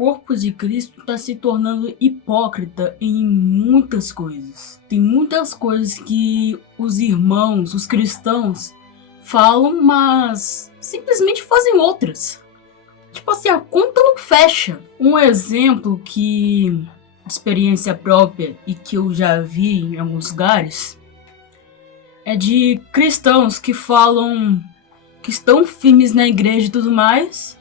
corpo de Cristo está se tornando hipócrita em muitas coisas. Tem muitas coisas que os irmãos, os cristãos, falam, mas simplesmente fazem outras. Tipo assim, a conta não fecha. Um exemplo de experiência própria e que eu já vi em alguns lugares é de cristãos que falam que estão firmes na igreja e tudo mais,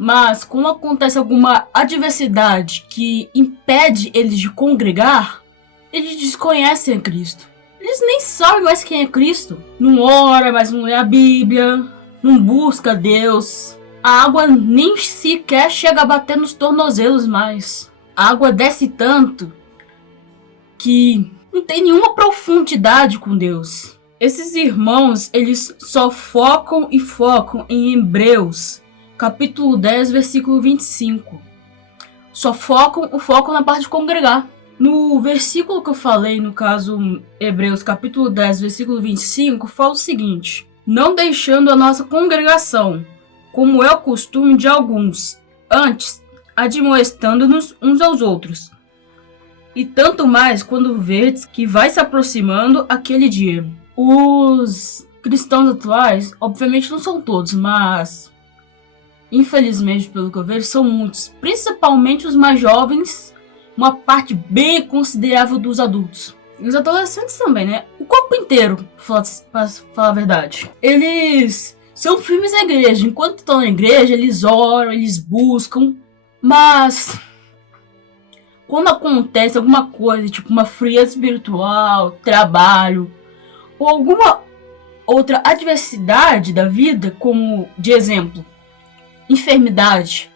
mas quando acontece alguma adversidade que impede eles de congregar, eles desconhecem a Cristo. Eles nem sabem mais quem é Cristo. Não ora, mas não lê a Bíblia, não busca Deus. A água nem sequer chega a bater nos tornozelos mais. A água desce tanto que não tem nenhuma profundidade com Deus. Esses irmãos, eles só focam em Hebreus, capítulo 10, versículo 25. Só focam na parte de congregar. No versículo que eu falei, no caso Hebreus, capítulo 10, versículo 25, fala o seguinte: não deixando a nossa congregação, como é o costume de alguns, antes admoestando-nos uns aos outros. E tanto mais quando vedes que vai se aproximando aquele dia. Os cristãos atuais, obviamente não são todos, mas infelizmente, pelo que eu vejo, são muitos. Principalmente os mais jovens, uma parte bem considerável dos adultos. E os adolescentes também, né? O corpo inteiro, pra falar a verdade. Eles são firmes na igreja. Enquanto estão na igreja, eles oram, eles buscam. Mas quando acontece alguma coisa, tipo uma frieza espiritual, trabalho, ou alguma outra adversidade da vida, como, de exemplo, enfermidade,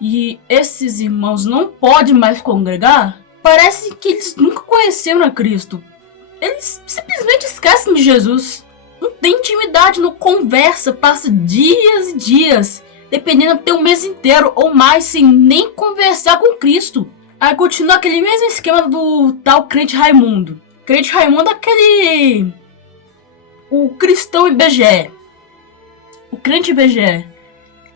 e esses irmãos não podem mais congregar, parece que eles nunca conheceram a Cristo. Eles simplesmente esquecem de Jesus. Não tem intimidade, não conversa, passa dias e dias, dependendo até um mês inteiro ou mais, sem nem conversar com Cristo. Aí continua aquele mesmo esquema do tal crente Raimundo. Crente Raimundo é aquele... o cristão IBGE. O crente IBGE.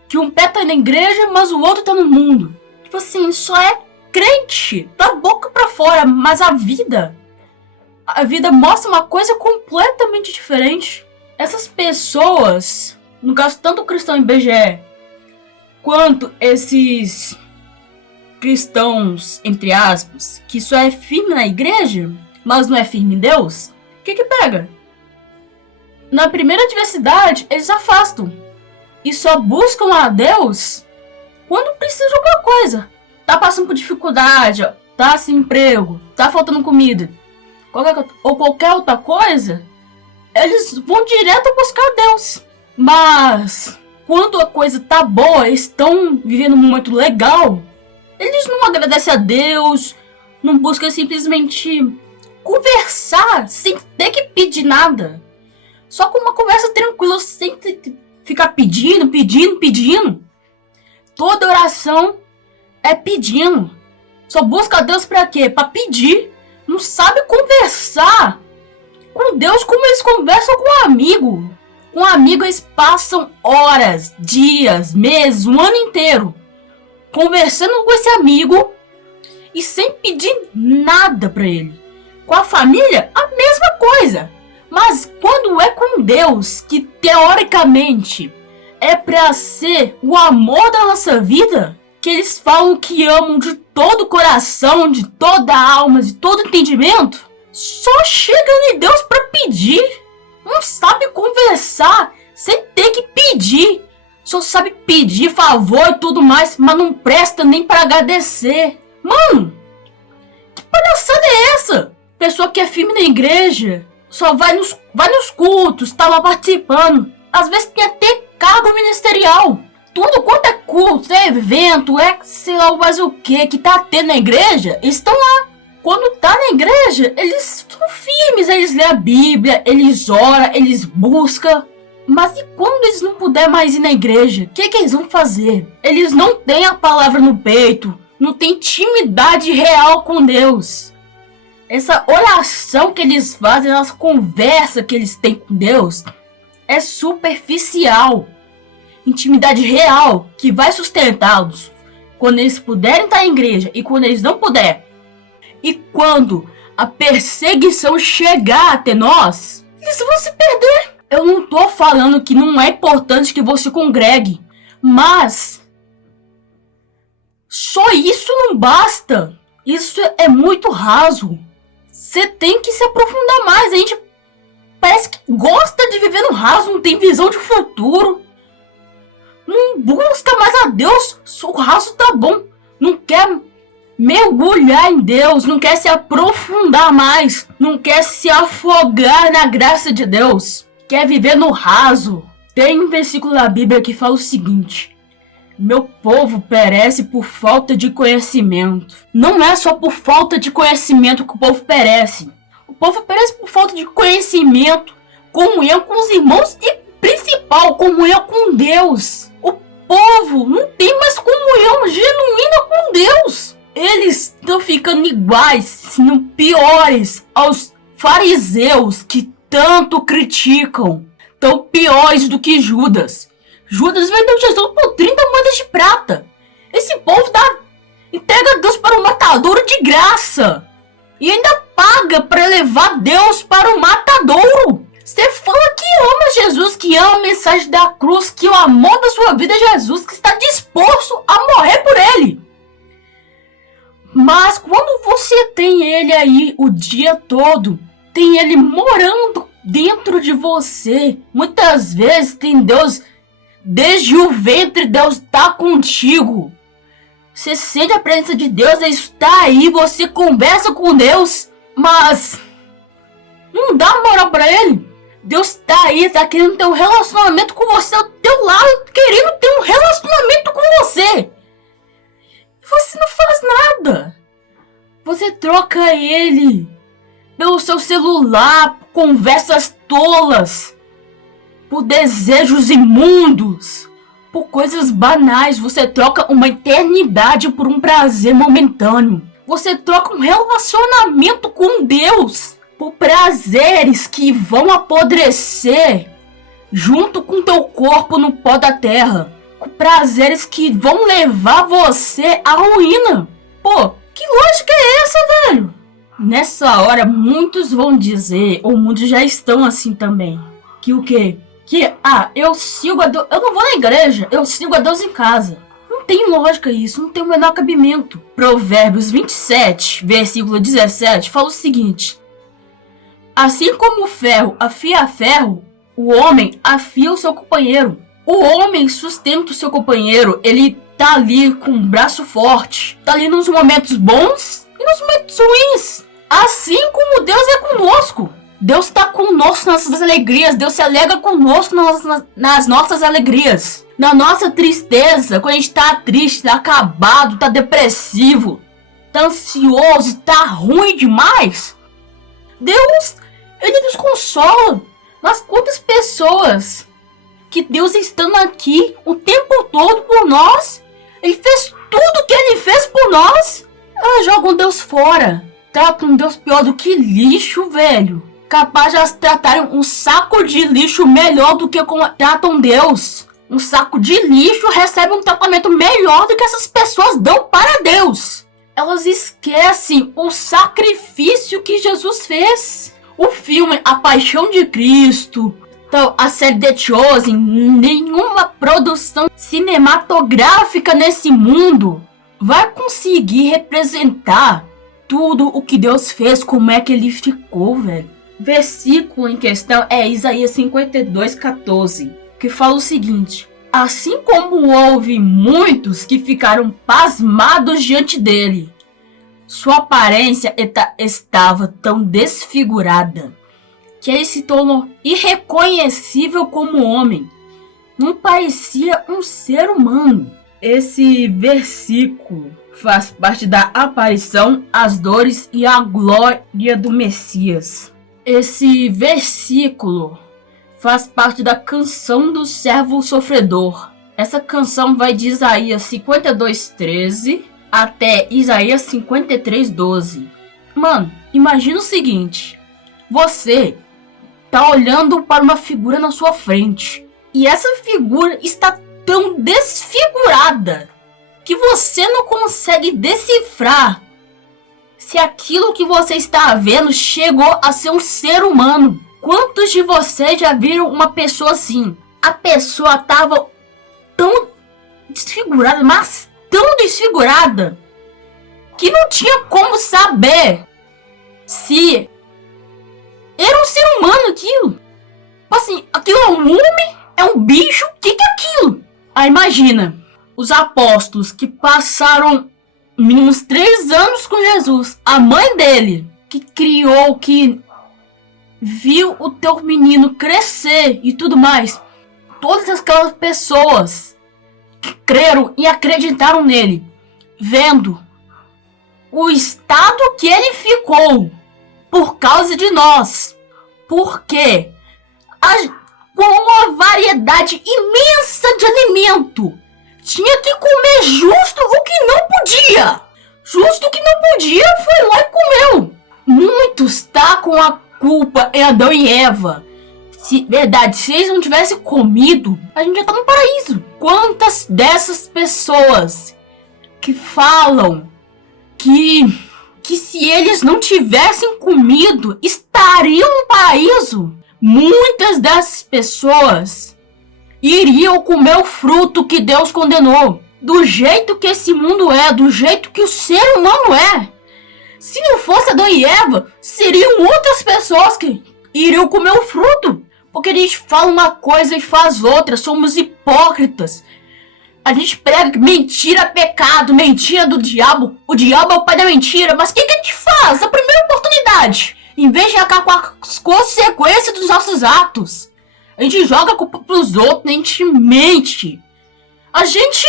Que um pé tá na igreja, mas o outro tá no mundo. Tipo assim, só é crente, da boca pra fora, mas a vida mostra uma coisa completamente diferente. Essas pessoas, no caso tanto o cristão IBGE, quanto esses cristãos, entre aspas, que só é firme na igreja, mas não é firme em Deus, o que pega? Na primeira adversidade, eles afastam. E só buscam a Deus quando precisa de alguma coisa. Tá passando por dificuldade, ó, tá sem emprego, tá faltando comida, qualquer outra coisa, eles vão direto buscar a Deus. Mas quando a coisa tá boa, eles estão vivendo um momento legal, eles não agradecem a Deus, não buscam simplesmente conversar sem ter que pedir nada. Só com uma conversa tranquila, sem ficar pedindo. Toda oração é pedindo. Só busca a Deus pra quê? Pra pedir. Não sabe conversar com Deus como eles conversam com um amigo. Com um amigo eles passam horas, dias, meses, um ano inteiro conversando com esse amigo e sem pedir nada pra ele. Com a família, a mesma coisa. Mas quando é com Deus, que teoricamente é pra ser o amor da nossa vida, que eles falam que amam de todo o coração, de toda a alma, de todo entendimento, só chega em Deus pra pedir. Não sabe conversar sem ter que pedir. Só sabe pedir favor e tudo mais, mas não presta nem pra agradecer. Mano, que palhaçada é essa? Pessoa que é firme na igreja, só vai nos cultos, tá lá participando. Às vezes tem até cargo ministerial. Tudo quanto é culto, é evento, é sei lá mais o que tá tendo na igreja, eles estão lá. Quando tá na igreja, eles são firmes, eles lêem a Bíblia, eles oram, eles buscam. Mas e quando eles não puderem mais ir na igreja, o que eles vão fazer? Eles não têm a palavra no peito, não têm intimidade real com Deus. Essa oração que eles fazem, essa conversa que eles têm com Deus, é superficial. Intimidade real, que vai sustentá-los quando eles puderem estar em igreja e quando eles não puderem. E quando a perseguição chegar até nós, eles vão se perder. Eu não tô falando que não é importante que você congregue, mas só isso não basta. Isso é muito raso. Você tem que se aprofundar mais. A gente parece que gosta de viver no raso, não tem visão de futuro. Não busca mais a Deus, o raso tá bom. Não quer mergulhar em Deus, não quer se aprofundar mais, não quer se afogar na graça de Deus. Quer viver no raso. Tem um versículo da Bíblia que fala o seguinte: meu povo perece por falta de conhecimento. Não é só por falta de conhecimento que o povo perece. O povo perece por falta de conhecimento, comunhão com os irmãos e, principal, comunhão com Deus. O povo não tem mais comunhão genuína com Deus. Eles estão ficando iguais, se não piores, aos fariseus que tanto criticam. Tão piores do que Judas. Judas vendeu Jesus por 30 moedas de prata. Esse povo entrega Deus para o matadouro de graça. E ainda paga para levar Deus para o matadouro. Você fala que ama Jesus, que ama a mensagem da cruz, que o amor da sua vida é Jesus, que está disposto a morrer por ele. Mas quando você tem ele aí o dia todo, tem ele morando dentro de você, muitas vezes tem Deus, desde o ventre Deus está contigo. Você sente a presença de Deus, ele está aí, você conversa com Deus, mas não dá moral para ele. Deus está aí, está querendo ter um relacionamento com você ao teu lado, querendo ter um relacionamento com você. E você não faz nada. Você troca ele pelo seu celular, por conversas tolas, por desejos imundos, por coisas banais. Você troca uma eternidade por um prazer momentâneo. Você troca um relacionamento com Deus por prazeres que vão apodrecer junto com teu corpo no pó da terra. Com prazeres que vão levar você à ruína. Pô, que lógica é essa, velho? Nessa hora, muitos vão dizer, ou muitos já estão assim também, que o quê? Que, eu sigo a Deus, eu não vou na igreja, eu sigo a Deus em casa. Não tem lógica isso, não tem o menor cabimento. Provérbios 27, versículo 17, fala o seguinte: assim como o ferro afia ferro, o homem afia o seu companheiro. O homem sustenta o seu companheiro, ele tá ali com um braço forte, tá ali nos momentos bons e nos momentos ruins. Assim como Deus é conosco. Deus tá conosco nas nossas alegrias, Deus se alegra conosco nas nossas alegrias. Na nossa tristeza, quando a gente tá triste, tá acabado, tá depressivo, tá ansioso, tá ruim demais, Deus, ele nos consola. Mas quantas pessoas que Deus estando aqui o tempo todo por nós, ele fez tudo que ele fez por nós, elas jogam Deus fora, tratam Deus pior do que lixo, velho. Capaz de elas tratarem um saco de lixo melhor do que como tratam Deus. Um saco de lixo recebe um tratamento melhor do que essas pessoas dão para Deus. Elas esquecem o sacrifício que Jesus fez. O filme A Paixão de Cristo, então, a série The Chosen, nenhuma produção cinematográfica nesse mundo vai conseguir representar tudo o que Deus fez, como é que ele ficou, velho. O versículo em questão é Isaías 52:14, que fala o seguinte: assim como houve muitos que ficaram pasmados diante dele, sua aparência estava tão desfigurada que ele se tornou irreconhecível como homem. Não parecia um ser humano. Esse versículo faz parte da aparição, as dores e a glória do Messias. Esse versículo faz parte da canção do servo sofredor. Essa canção vai de Isaías 52:13 até Isaías 53:12. Mano, imagina o seguinte: você tá olhando para uma figura na sua frente e essa figura está tão desfigurada que você não consegue decifrar se aquilo que você está vendo chegou a ser um ser humano. Quantos de vocês já viram uma pessoa assim? A pessoa tava tão desfigurada, mas tão desfigurada, que não tinha como saber se era um ser humano aquilo. Assim, aquilo é um homem? É um bicho? O que é aquilo? Aí imagina, os apóstolos que passaram mínimos 3 anos com Jesus, a mãe dele, que criou, que viu o teu menino crescer e tudo mais. Todas aquelas pessoas que creram e acreditaram nele, vendo o estado que ele ficou por causa de nós. Porque com uma variedade imensa de alimento, tinha que comer justo o que não podia. Justo o que não podia foi lá e comeu. Muitos tá com a culpa em Adão e Eva. Verdade, se eles não tivessem comido, a gente já tá no paraíso. Quantas dessas pessoas que falam que se eles não tivessem comido, estariam no paraíso? Muitas dessas pessoas iriam comer o fruto que Deus condenou. Do jeito que esse mundo é, do jeito que o ser humano é. Se não fosse Adão e Eva, seriam outras pessoas que iriam comer o fruto. Porque a gente fala uma coisa e faz outra, somos hipócritas. A gente prega que mentira é pecado, mentira do diabo. O diabo é o pai da mentira, mas o que a gente faz na primeira oportunidade? Em vez de acabar com as consequências dos nossos atos, a gente joga a culpa pros outros, a gente mente. A gente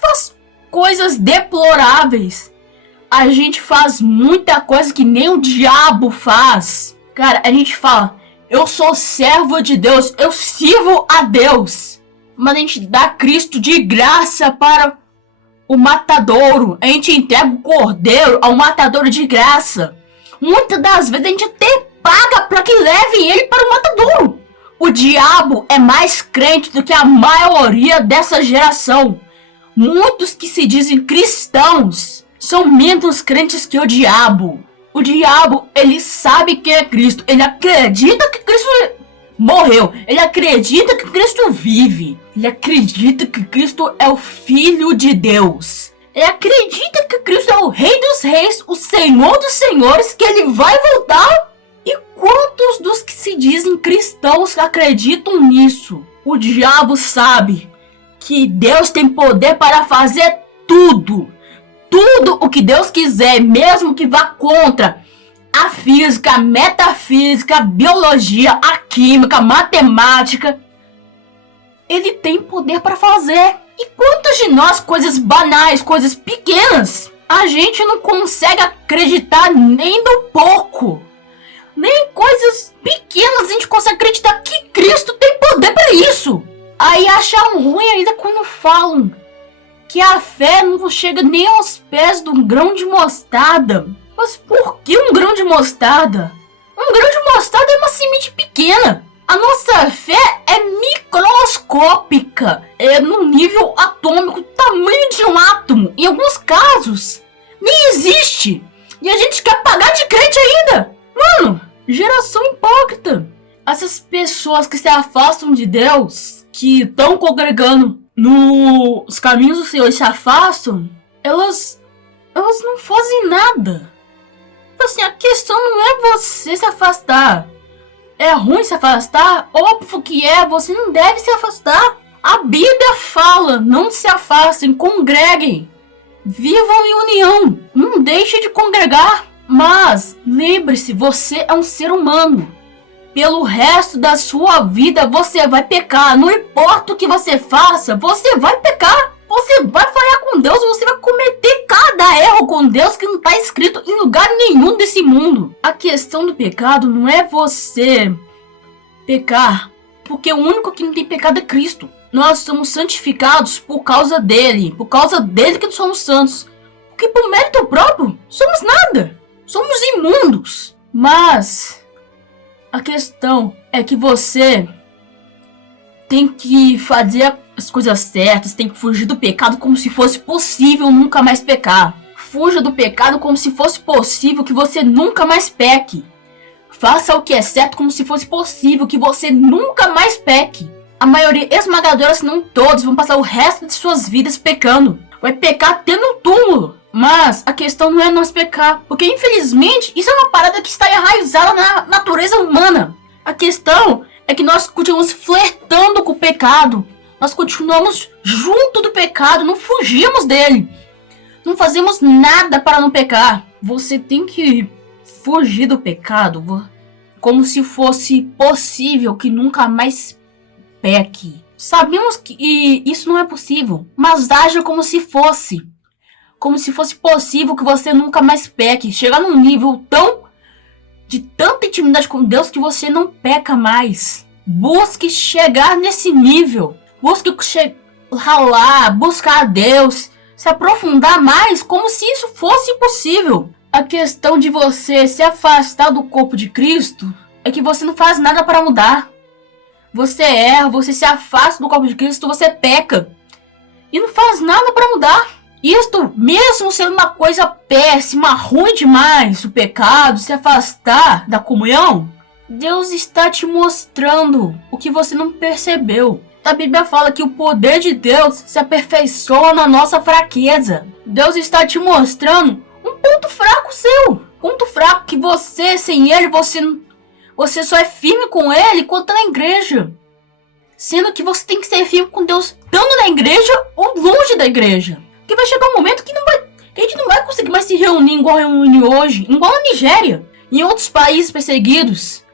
faz coisas deploráveis. A gente faz muita coisa que nem o diabo faz. Cara, a gente fala, eu sou servo de Deus, eu sirvo a Deus. Mas a gente dá Cristo de graça para o matadouro. A gente entrega o cordeiro ao matadouro de graça. Muitas das vezes a gente até paga para que levem ele para o matadouro. O diabo é mais crente do que a maioria dessa geração. Muitos que se dizem cristãos são menos crentes que o diabo. O diabo, ele sabe quem é Cristo. Ele acredita que Cristo morreu. Ele acredita que Cristo vive. Ele acredita que Cristo é o Filho de Deus. Ele acredita que Cristo é o Rei dos Reis, o Senhor dos Senhores, que ele vai voltar. E quantos dos que se dizem cristãos acreditam nisso? O diabo sabe que Deus tem poder para fazer tudo. Tudo o que Deus quiser, mesmo que vá contra a física, a metafísica, a biologia, a química, a matemática. Ele tem poder para fazer. E quantos de nós, coisas banais, coisas pequenas, a gente não consegue acreditar nem do pouco. Nem coisas pequenas a gente consegue acreditar que Cristo tem poder para isso. Aí acham ruim ainda quando falam que a fé não chega nem aos pés de um grão de mostarda. Mas por que um grão de mostarda? Um grão de mostarda é uma semente pequena. A nossa fé é microscópica. É no nível atômico, tamanho de um átomo. Em alguns casos, nem existe. E a gente quer pagar de crente ainda. Mano, geração hipócrita. Essas pessoas que se afastam de Deus, que estão congregando nos caminhos do Senhor e se afastam, elas não fazem nada. Assim, a questão não é você se afastar. É ruim se afastar? Óbvio que é, você não deve se afastar. A Bíblia fala, não se afastem, congreguem. Vivam em união, não deixem de congregar. Mas, lembre-se, você é um ser humano. Pelo resto da sua vida você vai pecar. Não importa o que você faça, você vai pecar. Você vai falhar com Deus, você vai cometer cada erro com Deus que não está escrito em lugar nenhum desse mundo. A questão do pecado não é você pecar, porque o único que não tem pecado é Cristo. Nós somos santificados por causa dele que somos santos. Porque por mérito próprio, somos nada. Somos imundos. Mas a questão é que você tem que fazer as coisas certas, tem que fugir do pecado como se fosse possível nunca mais pecar. Fuja do pecado como se fosse possível que você nunca mais peque. Faça o que é certo como se fosse possível que você nunca mais peque. A maioria esmagadora, se não todos, vão passar o resto de suas vidas pecando. Vai pecar até no túmulo. Mas a questão não é nós pecar, porque infelizmente isso é uma parada que está enraizada na natureza humana. A questão é que nós continuamos flertando com o pecado. Nós continuamos junto do pecado, não fugimos dele. Não fazemos nada para não pecar. Você tem que fugir do pecado como se fosse possível que nunca mais peque. Sabemos que isso não é possível, mas haja como se fosse. Como se fosse possível que você nunca mais peque. Chegar num nível de tanta intimidade com Deus que você não peca mais. Busque chegar nesse nível. Busque ralar, buscar a Deus. Se aprofundar mais como se isso fosse possível. A questão de você se afastar do corpo de Cristo é que você não faz nada para mudar. Você erra, você se afasta do corpo de Cristo, você peca. E não faz nada para mudar. Isto, mesmo sendo uma coisa péssima, ruim demais, o pecado, se afastar da comunhão, Deus está te mostrando o que você não percebeu. A Bíblia fala que o poder de Deus se aperfeiçoa na nossa fraqueza. Deus está te mostrando um ponto fraco seu. Ponto fraco que você, sem ele, você só é firme com ele quando está na igreja. Sendo que você tem que ser firme com Deus estando na igreja ou longe da igreja. Porque vai chegar um momento que a gente não vai conseguir mais se reunir igual reúne hoje. Igual na Nigéria. Em outros países perseguidos.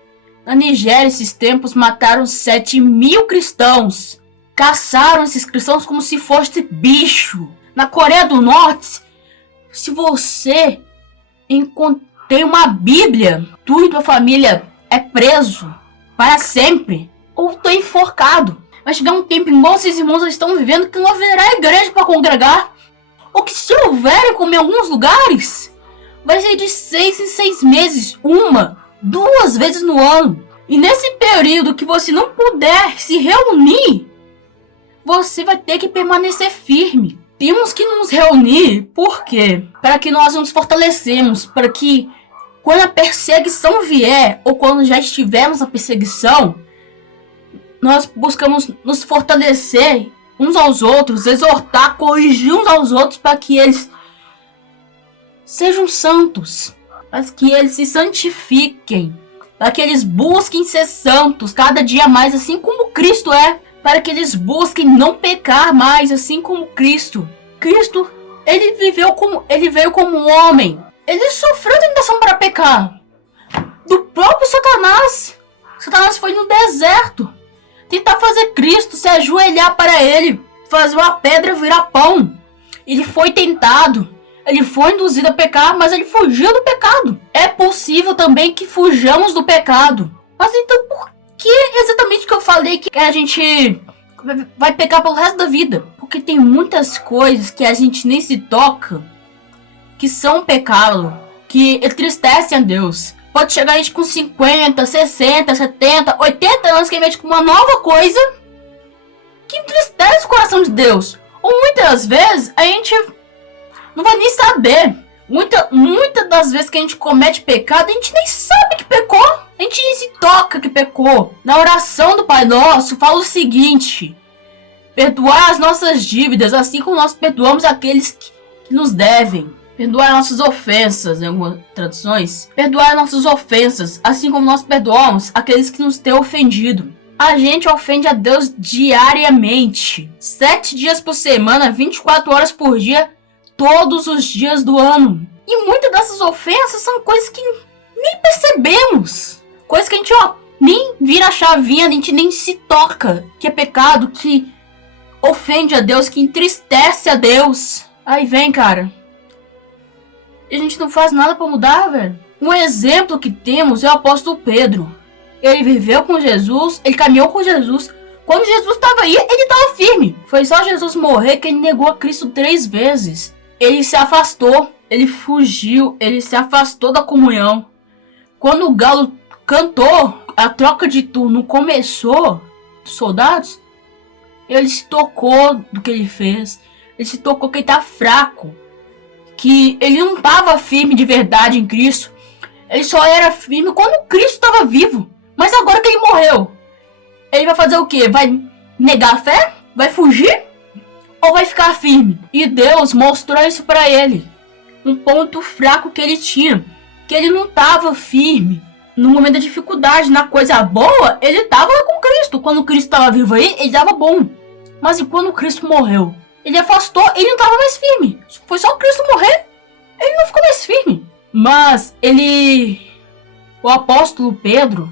Na Nigéria, esses tempos, mataram 7.000 cristãos. Caçaram esses cristãos como se fosse bicho. Na Coreia do Norte, se você tem uma Bíblia, tu e tua família é preso para sempre. Ou tu é enforcado. Vai chegar um tempo, igual esses irmãos estão vivendo, que não haverá igreja para congregar. Ou que se houver, como em alguns lugares, vai ser de 6 em 6 meses, 2 vezes no ano. E nesse período que você não puder se reunir, você vai ter que permanecer firme. Temos que nos reunir, por quê? Para que nós nos fortalecemos, para que quando a perseguição vier, ou quando já estivermos na perseguição, nós buscamos nos fortalecer uns aos outros, exortar, corrigir uns aos outros para que eles sejam santos, para que eles se santifiquem, para que eles busquem ser santos cada dia mais, assim como Cristo é, para que eles busquem não pecar mais, assim como Cristo. Cristo, ele veio como um homem, ele sofreu tentação para pecar, do próprio Satanás. Satanás foi no deserto tentar fazer Cristo se ajoelhar para ele, fazer uma pedra virar pão. Ele foi tentado, ele foi induzido a pecar, mas ele fugiu do pecado. É possível também que fujamos do pecado. Mas então por que exatamente que eu falei que a gente vai pecar pelo resto da vida? Porque tem muitas coisas que a gente nem se toca, que são pecado, que entristecem a Deus. Pode chegar a gente com 50, 60, 70, 80 anos que vem com uma nova coisa que entristece o coração de Deus. Ou muitas vezes a gente não vai nem saber. Muitas das vezes que a gente comete pecado, a gente nem sabe que pecou. A gente nem se toca que pecou. Na oração do Pai Nosso fala o seguinte: perdoar as nossas dívidas, assim como nós perdoamos aqueles que nos devem. Perdoar nossas ofensas, em algumas traduções. Perdoar nossas ofensas, assim como nós perdoamos aqueles que nos têm ofendido. A gente ofende a Deus diariamente. 7 dias por semana, 24 horas por dia, todos os dias do ano. E muitas dessas ofensas são coisas que nem percebemos. Coisas que a gente nem vira a chavinha, a gente nem se toca. Que é pecado, que ofende a Deus, que entristece a Deus. Aí vem, cara. E a gente não faz nada pra mudar, velho. Um exemplo que temos é o apóstolo Pedro. Ele viveu com Jesus, ele caminhou com Jesus. Quando Jesus estava aí, ele estava firme. Foi só Jesus morrer que ele negou a Cristo 3 vezes. Ele se afastou, ele fugiu, ele se afastou da comunhão. Quando o galo cantou, a troca de turno começou, soldados, Ele se tocou do que ele fez. Ele se tocou que ele tá fraco. Que ele não tava firme de verdade em Cristo. Ele só era firme quando Cristo estava vivo. Mas agora que ele morreu, ele vai fazer o quê? Vai negar a fé? Vai fugir? Ou vai ficar firme? E Deus mostrou isso pra ele. Um ponto fraco que ele tinha. Que ele não tava firme. No momento da dificuldade, na coisa boa, ele tava com Cristo. Quando Cristo estava vivo aí, ele tava bom. Mas e quando Cristo morreu? Ele afastou, ele não tava mais firme. Foi só Cristo morrer, ele não ficou mais firme. Mas o apóstolo Pedro,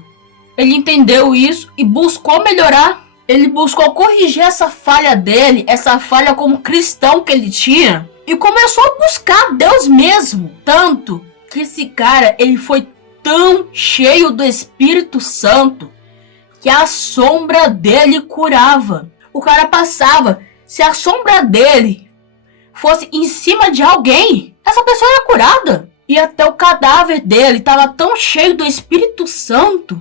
ele entendeu isso e buscou melhorar. Ele buscou corrigir essa falha dele, essa falha como cristão que ele tinha. E começou a buscar Deus mesmo. Tanto que esse cara, ele foi tão cheio do Espírito Santo que a sombra dele curava. O cara passava, se a sombra dele fosse em cima de alguém, essa pessoa era curada. E até o cadáver dele estava tão cheio do Espírito Santo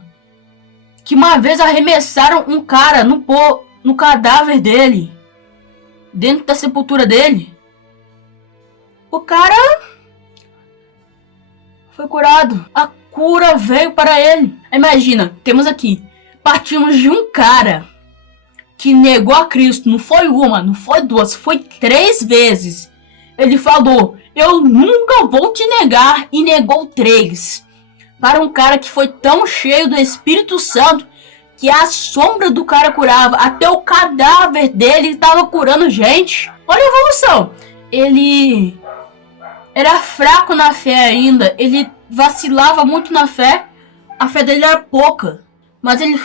que uma vez arremessaram um cara no cadáver dele, dentro da sepultura dele. O cara foi curado. A cura veio para ele. Imagina, temos aqui, partimos de um cara que negou a Cristo. Não foi uma, não foi duas, foi 3 vezes. Ele falou, eu nunca vou te negar, e negou 3. Para um cara que foi tão cheio do Espírito Santo que a sombra do cara curava. Até o cadáver dele estava curando gente. Olha a evolução. Ele era fraco na fé ainda. Ele vacilava muito na fé. A fé dele era pouca. Mas ele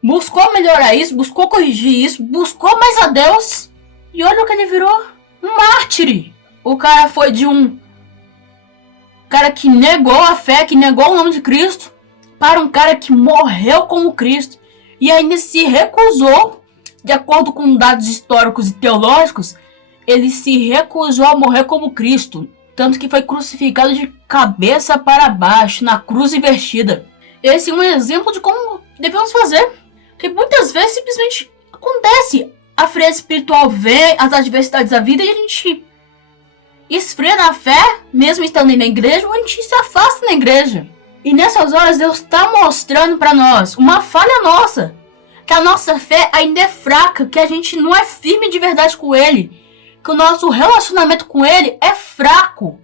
buscou melhorar isso, buscou corrigir isso, buscou mais a Deus. E olha o que ele virou. Um mártir. O cara foi de um cara que negou a fé, que negou o nome de Cristo, para um cara que morreu como Cristo. E ainda se recusou, de acordo com dados históricos e teológicos, ele se recusou a morrer como Cristo. Tanto que foi crucificado de cabeça para baixo, na cruz invertida. Esse é um exemplo de como devemos fazer. Porque muitas vezes simplesmente acontece. A frieza espiritual vem, as adversidades da vida, e a gente esfria na fé, mesmo estando na igreja, ou a gente se afasta da igreja. E nessas horas Deus está mostrando para nós uma falha nossa. Que a nossa fé ainda é fraca, que a gente não é firme de verdade com Ele. Que o nosso relacionamento com Ele é fraco.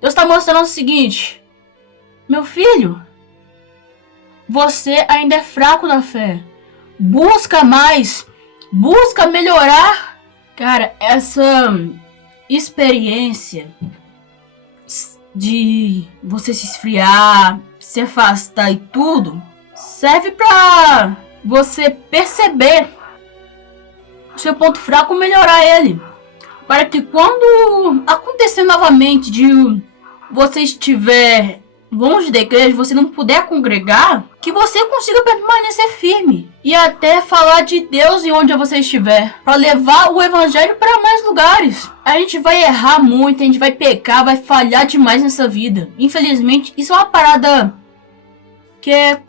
Deus está mostrando o seguinte: meu filho, você ainda é fraco na fé. Busca mais. Busca melhorar. Cara, essa experiência de você se esfriar, se afastar e tudo, serve pra você perceber o seu ponto fraco e melhorar ele. Para que quando acontecer novamente de você estiver longe da igreja, você não puder congregar, que você consiga permanecer firme e até falar de Deus em onde você estiver, para levar o evangelho para mais lugares. A gente vai errar muito, a gente vai pecar, vai falhar demais nessa vida. Infelizmente, isso é uma parada que é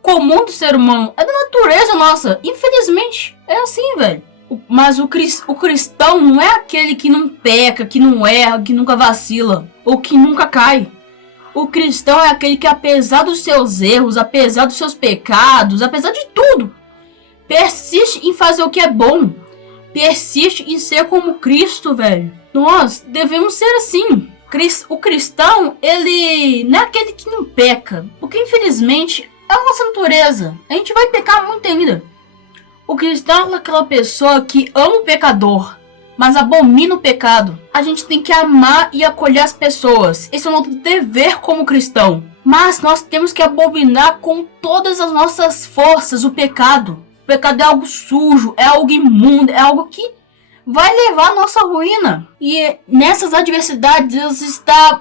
comum do ser humano, é da natureza nossa. Infelizmente, é assim, velho. Mas o cristão não é aquele que não peca, que não erra, que nunca vacila ou que nunca cai. O cristão é aquele que, apesar dos seus erros, apesar dos seus pecados, apesar de tudo, persiste em fazer o que é bom. Persiste em ser como Cristo, velho. Nós devemos ser assim. O cristão, ele não é aquele que não peca. Porque, infelizmente, é a nossa natureza. A gente vai pecar muito ainda. O cristão é aquela pessoa que ama o pecador, mas abomina o pecado. A gente tem que amar e acolher as pessoas. Esse é o nosso dever como cristão. Mas nós temos que abominar com todas as nossas forças o pecado. O pecado é algo sujo, é algo imundo, é algo que vai levar à nossa ruína. E nessas adversidades, Deus está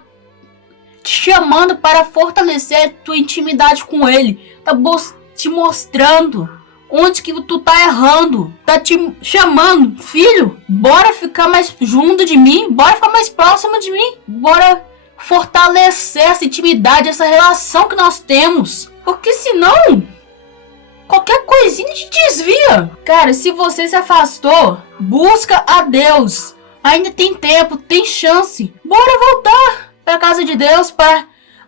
te chamando para fortalecer a tua intimidade com Ele. Está te mostrando onde que tu tá errando. Tá te chamando. Filho, bora ficar mais junto de mim. Bora ficar mais próximo de mim. Bora fortalecer essa intimidade, essa relação que nós temos. Porque senão qualquer coisinha te desvia. Cara, se você se afastou, busca a Deus. Ainda tem tempo, tem chance. Bora voltar pra casa de Deus,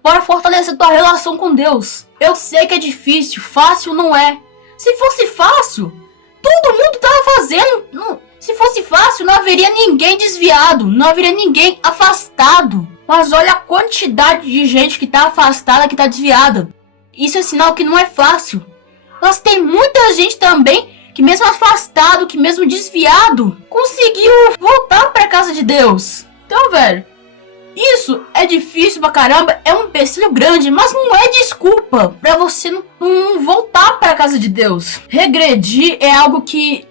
bora fortalecer tua relação com Deus. Eu sei que é difícil, fácil não é. Se fosse fácil, todo mundo tava fazendo. Se fosse fácil, não haveria ninguém desviado, não haveria ninguém afastado. Mas olha a quantidade de gente que tá afastada, que tá desviada. Isso é sinal que não é fácil. Mas tem muita gente também que mesmo afastado, que mesmo desviado, conseguiu voltar pra casa de Deus. Então, velho, isso é difícil pra caramba, é um empecilho grande, mas não é desculpa pra você não voltar pra casa de Deus. Regredir é algo que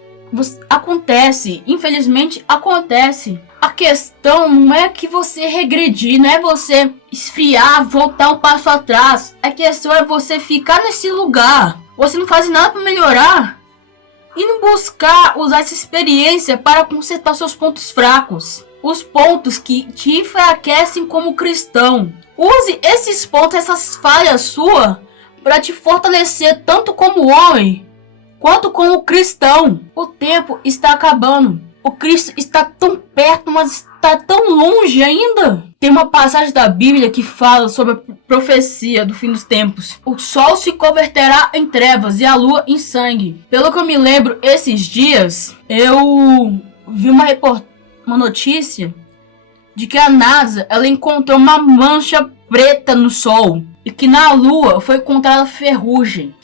acontece, infelizmente acontece. A questão não é que você regredir, não é você esfriar, voltar um passo atrás. A questão é você ficar nesse lugar. Você não faz nada pra melhorar e não buscar usar essa experiência para consertar seus pontos fracos. Os pontos que te enfraquecem como cristão. Use esses pontos, essas falhas suas, para te fortalecer tanto como homem, quanto como cristão. O tempo está acabando. O Cristo está tão perto, mas está tão longe ainda. Tem uma passagem da Bíblia que fala sobre a profecia do fim dos tempos. O sol se converterá em trevas e a lua em sangue. Pelo que eu me lembro, esses dias, eu vi uma notícia de que a NASA ela encontrou uma mancha preta no sol. E que na lua foi encontrada ferrugem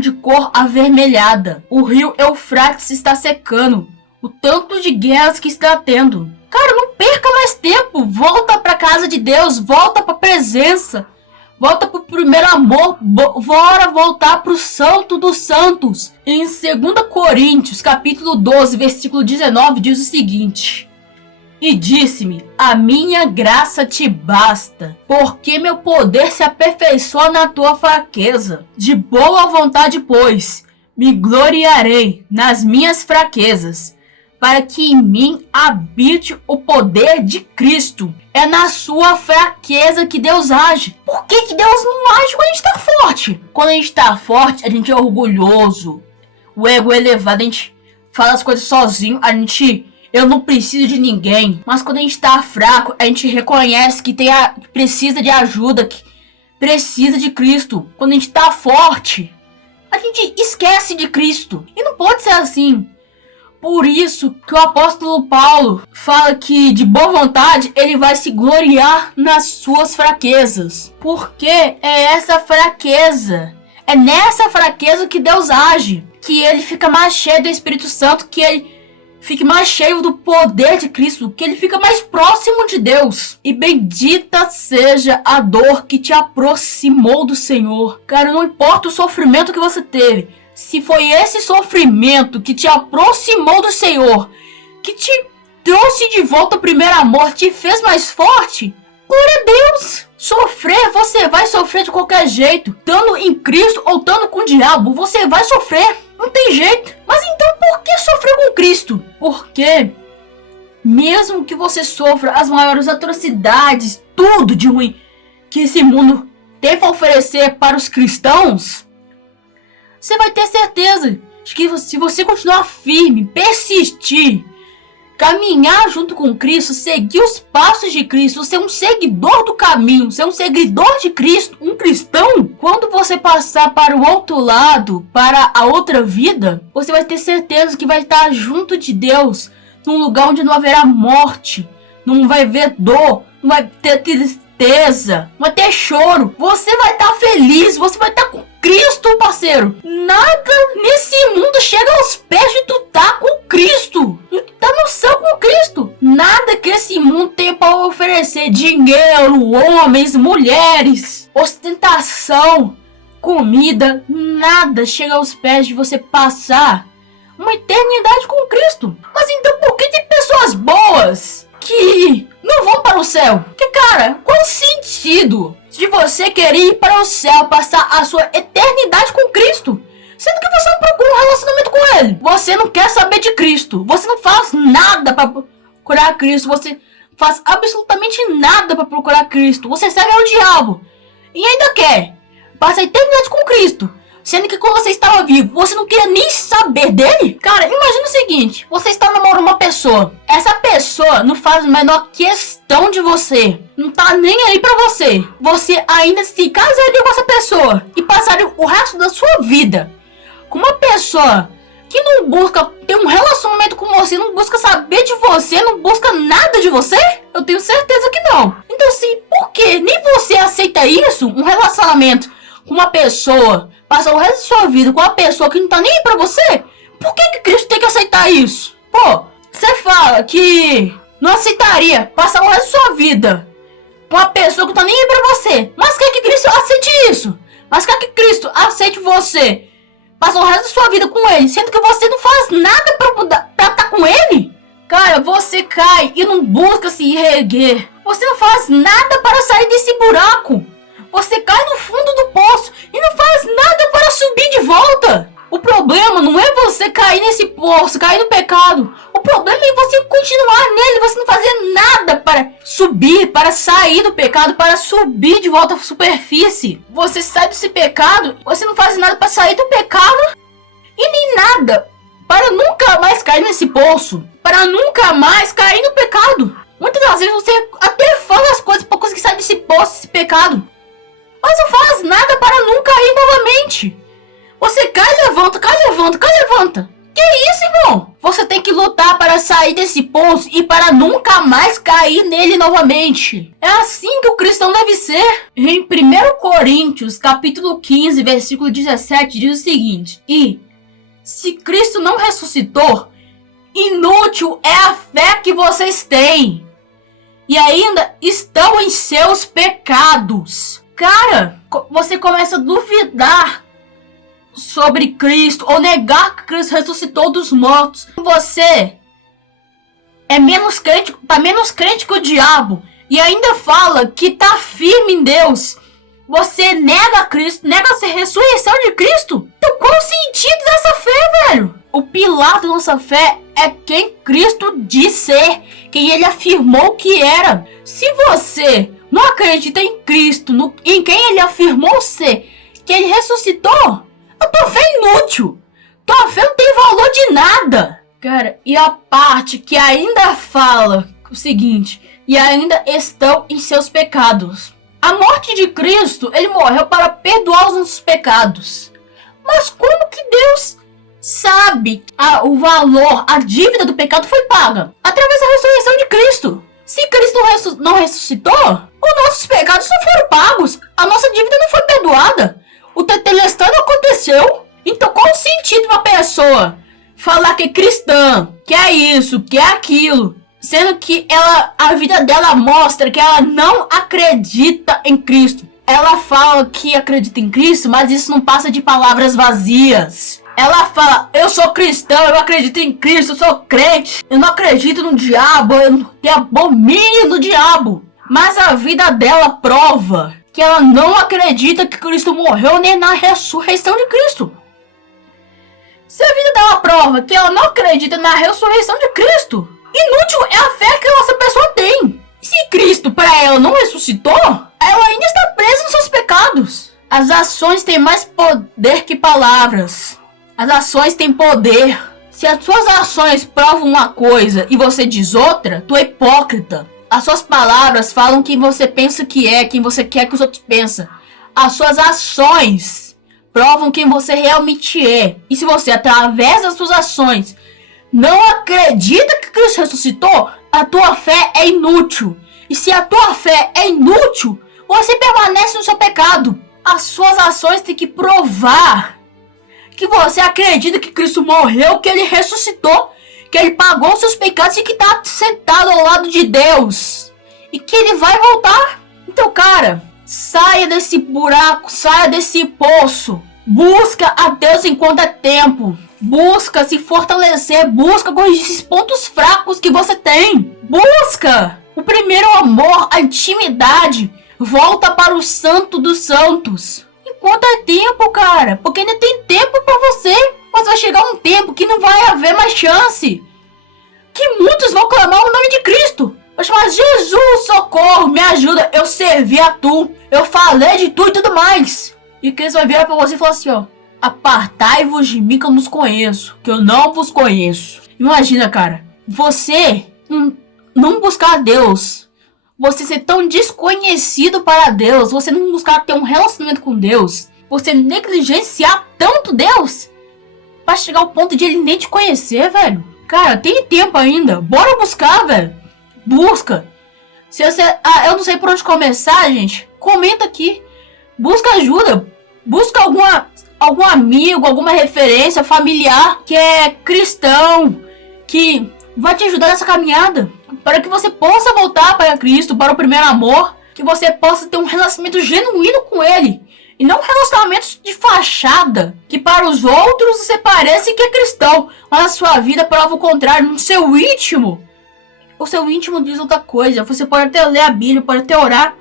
de cor avermelhada. O rio Eufrates está secando. O tanto de guerras que está tendo. Cara, não perca mais tempo. Volta pra casa de Deus. Volta pra presença. Volta pro primeiro amor. Bora voltar pro santo dos santos. Em 2 Coríntios, capítulo 12, versículo 19, diz o seguinte: E disse-me, a minha graça te basta, porque meu poder se aperfeiçoa na tua fraqueza. De boa vontade, pois, me gloriarei nas minhas fraquezas, para que em mim habite o poder de Cristo. É na sua fraqueza que Deus age. Por que Deus não age quando a gente tá forte? Quando a gente tá forte, a gente é orgulhoso. O ego é elevado, a gente fala as coisas sozinho, eu não preciso de ninguém. Mas quando a gente tá fraco, a gente reconhece que precisa de ajuda, que precisa de Cristo. Quando a gente tá forte, a gente esquece de Cristo. E não pode ser assim. Por isso que o apóstolo Paulo fala que de boa vontade ele vai se gloriar nas suas fraquezas. Porque é essa fraqueza, é nessa fraqueza que Deus age. Que ele fica mais cheio do Espírito Santo, que ele fique mais cheio do poder de Cristo, que ele fica mais próximo de Deus. E bendita seja a dor que te aproximou do Senhor. Cara, não importa o sofrimento que você teve, se foi esse sofrimento que te aproximou do Senhor, que te trouxe de volta ao primeiro amor, te fez mais forte, glória a Deus. Sofrer, você vai sofrer de qualquer jeito. Estando em Cristo ou estando com o diabo, você vai sofrer. Não tem jeito. Mas então por que sofrer com Cristo? Porque mesmo que você sofra as maiores atrocidades, tudo de ruim que esse mundo tem para oferecer para os cristãos, você vai ter certeza de que se você continuar firme, persistir, caminhar junto com Cristo, seguir os passos de Cristo, ser um seguidor do caminho, ser um seguidor de Cristo, um cristão, quando você passar para o outro lado, para a outra vida, você vai ter certeza que vai estar junto de Deus, num lugar onde não haverá morte, não vai haver dor, não vai ter tristeza, não vai ter choro. Você vai estar feliz, você vai estar com Cristo, parceiro. Nada nesse mundo chega aos pés de tu tá com Cristo. Tu tá no céu com Cristo. Nada que esse mundo tem para oferecer. Dinheiro, homens, mulheres, ostentação, comida. Nada chega aos pés de você passar uma eternidade com Cristo. Mas então por que tem pessoas boas que não vão para o céu? Que cara, qual o sentido de você querer ir para o céu, passar a sua eternidade com Cristo, sendo que você não procura um relacionamento com Ele? Você não quer saber de Cristo, você não faz nada para procurar Cristo, você faz absolutamente nada para procurar Cristo, você segue o diabo e ainda quer passar a eternidade com Cristo, Sendo que quando você estava vivo, você não queria nem saber dele? Cara, imagina o seguinte, você está namorando uma pessoa. Essa pessoa não faz a menor questão de você. Não tá nem aí pra você. Você ainda se casaria com essa pessoa e passaria o resto da sua vida com uma pessoa que não busca ter um relacionamento com você, não busca saber de você, não busca nada de você? Eu tenho certeza que não. Então, assim, por que nem você aceita isso? Um relacionamento com uma pessoa, passar o resto da sua vida com uma pessoa que não tá nem aí pra você? Por que Cristo tem que aceitar isso? Pô, você fala que não aceitaria passar o resto da sua vida com uma pessoa que não tá nem aí pra você, mas quer que Cristo aceite isso? Mas quer que Cristo aceite você passar o resto da sua vida com ele, sendo que você não faz nada pra mudar, pra estar com ele? Cara, você cai e não busca se reerguer. Você não faz nada para sair desse buraco. Você cai no fundo do poço e não faz nada para subir de volta. O problema não é você cair nesse poço, cair no pecado. O problema é você continuar nele, você não fazer nada para subir, para sair do pecado, para subir de volta à superfície. Você sai desse pecado, você não faz nada para sair do pecado e nem nada para nunca mais cair nesse poço, para nunca mais cair no pecado. Muitas das vezes você até fala as coisas para conseguir sair desse poço, desse pecado, mas não faz nada para nunca cair novamente. Você cai, levanta, cai, levanta, cai, levanta. Que isso, irmão? Você tem que lutar para sair desse poço e para nunca mais cair nele novamente. É assim que o cristão deve ser. Em 1 Coríntios, capítulo 15, versículo 17, diz o seguinte: E se Cristo não ressuscitou, inútil é a fé que vocês têm, e ainda estão em seus pecados. Cara, você começa a duvidar sobre Cristo, ou negar que Cristo ressuscitou dos mortos. Você é menos crente, tá menos crente que o diabo, e ainda fala que tá firme em Deus. Você nega Cristo, nega a ressurreição de Cristo. Então qual o sentido dessa fé, velho? O pilar da nossa fé é quem Cristo diz ser, quem ele afirmou que era. Se você não acredita em Cristo, em quem ele afirmou ser, que ele ressuscitou, a tua fé é inútil. Tua fé não tem valor de nada. Cara, e a parte que ainda fala o seguinte: e ainda estão em seus pecados. A morte de Cristo, ele morreu para perdoar os nossos pecados. Mas como que Deus sabe o valor, a dívida do pecado foi paga? Através da ressurreição de Cristo. Se Cristo não ressuscitou, os nossos pecados não foram pagos. A nossa dívida não foi perdoada. O tetelestai não aconteceu. Então qual o sentido de uma pessoa falar que é cristã, que é isso, que é aquilo, sendo que a vida dela mostra que ela não acredita em Cristo? Ela fala que acredita em Cristo, mas isso não passa de palavras vazias. Ela fala: eu sou cristão, eu acredito em Cristo, eu sou crente, eu não acredito no diabo, eu tenho abomínio do diabo. Mas a vida dela prova que ela não acredita que Cristo morreu nem na ressurreição de Cristo. Se a vida dela prova que ela não acredita na ressurreição de Cristo, inútil é a fé que essa pessoa tem. Se Cristo para ela não ressuscitou, ela ainda está presa nos seus pecados. As ações têm mais poder que palavras. As ações têm poder. Se as suas ações provam uma coisa e você diz outra, tu é hipócrita. As suas palavras falam quem você pensa que é, quem você quer que os outros pensem. As suas ações provam quem você realmente é. E se você, através das suas ações, não acredita que Cristo ressuscitou, a tua fé é inútil. E se a tua fé é inútil, você permanece no seu pecado. As suas ações têm que provar que você acredita que Cristo morreu, que ele ressuscitou, que ele pagou seus pecados e que está sentado ao lado de Deus. E que ele vai voltar. Então, cara, saia desse buraco, saia desse poço. Busca a Deus enquanto é tempo. Busca se fortalecer, busca corrigir esses pontos fracos que você tem. Busca o primeiro amor, a intimidade. Volta para o santo dos santos. Enquanto é tempo, cara. Porque ainda tem tempo para você. Mas vai chegar um tempo que não vai haver mais chance. Que muitos vão clamar o nome de Cristo. Vai chamar: Jesus, socorro, me ajuda. Eu servi a tu. Eu falei de tu e tudo mais. E Cristo vai virar para você e falar assim: ó, Apartai-vos de mim que eu não vos conheço, que eu não vos conheço. Imagina, cara, você não buscar Deus, você ser tão desconhecido para Deus, você não buscar ter um relacionamento com Deus, você negligenciar tanto Deus, pra chegar ao ponto de ele nem te conhecer, velho. Cara, tem tempo ainda, bora buscar, velho. Busca. Se você, eu não sei por onde começar, gente, comenta aqui. Busca ajuda, busca algum amigo, alguma referência familiar que é cristão, que vai te ajudar nessa caminhada, para que você possa voltar para Cristo, para o primeiro amor, que você possa ter um relacionamento genuíno com Ele, e não relacionamentos de fachada, que para os outros você parece que é cristão, mas a sua vida prova o contrário. No seu íntimo, o seu íntimo diz outra coisa. Você pode até ler a Bíblia, pode até orar,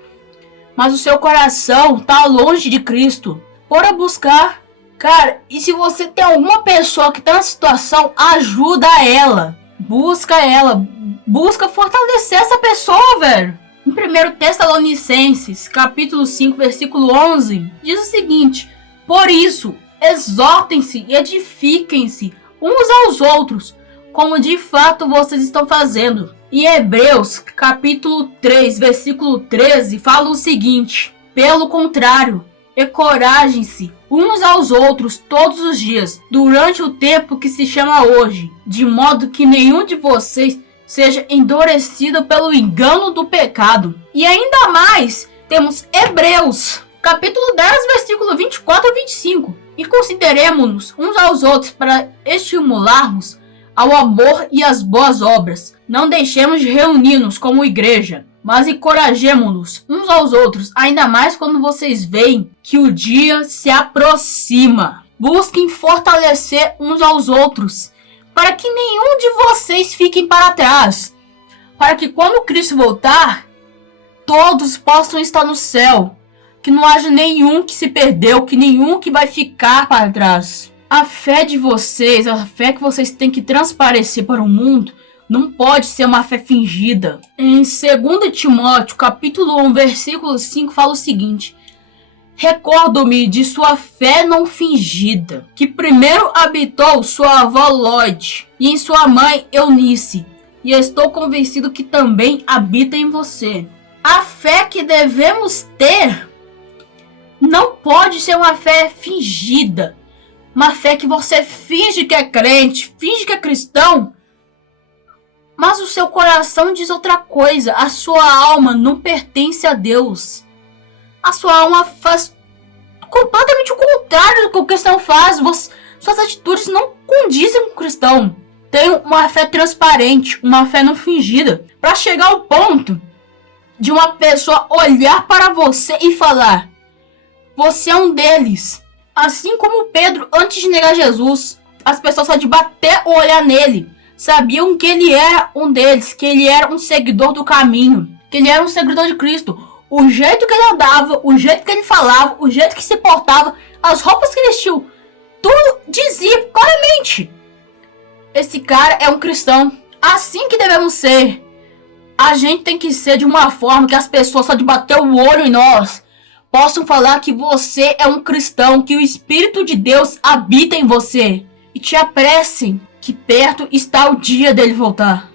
mas o seu coração está longe de Cristo. Bora buscar. Cara, e se você tem alguma pessoa que tá nessa situação, ajuda ela. Busca ela. Busca fortalecer essa pessoa, velho. Em 1 Tessalonicenses, capítulo 5, versículo 11, diz o seguinte: por isso, exortem-se e edifiquem-se uns aos outros, como de fato vocês estão fazendo. Em Hebreus, capítulo 3, versículo 13, fala o seguinte: pelo contrário, encorajem-se uns aos outros todos os dias, durante o tempo que se chama hoje, de modo que nenhum de vocês seja endurecido pelo engano do pecado. E ainda mais, temos Hebreus, capítulo 10, versículo 24 a 25. E consideremos-nos uns aos outros para estimularmos ao amor e às boas obras. Não deixemos de reunir-nos como igreja, mas encorajemo-nos uns aos outros, ainda mais quando vocês veem que o dia se aproxima. Busquem fortalecer uns aos outros, para que nenhum de vocês fiquem para trás, para que quando Cristo voltar, todos possam estar no céu, que não haja nenhum que se perdeu, que nenhum que vai ficar para trás. A fé de vocês, a fé que vocês têm que transparecer para o mundo, não pode ser uma fé fingida. Em 2 Timóteo, capítulo 1, versículo 5, fala o seguinte: recordo-me de sua fé não fingida, que primeiro habitou sua avó Lóide e em sua mãe Eunice, e estou convencido que também habita em você. A fé que devemos ter não pode ser uma fé fingida, uma fé que você finge que é crente, finge que é cristão, mas o seu coração diz outra coisa. A sua alma não pertence a Deus. A sua alma faz completamente o contrário do que o cristão faz. Suas atitudes não condizem com o cristão. Tenha uma fé transparente, uma fé não fingida, para chegar ao ponto de uma pessoa olhar para você e falar: você é um deles. Assim como Pedro, antes de negar Jesus, as pessoas só de bater o olhar nele sabiam que ele era um deles, que ele era um seguidor do caminho, que ele era um seguidor de Cristo. O jeito que ele andava, o jeito que ele falava, o jeito que se portava, as roupas que ele vestiu, tudo dizia claramente: esse cara é um cristão. Assim que devemos ser. A gente tem que ser de uma forma que as pessoas, só de bater o olho em nós, possam falar que você é um cristão, que o Espírito de Deus habita em você. E te apressem, que perto está o dia dele voltar.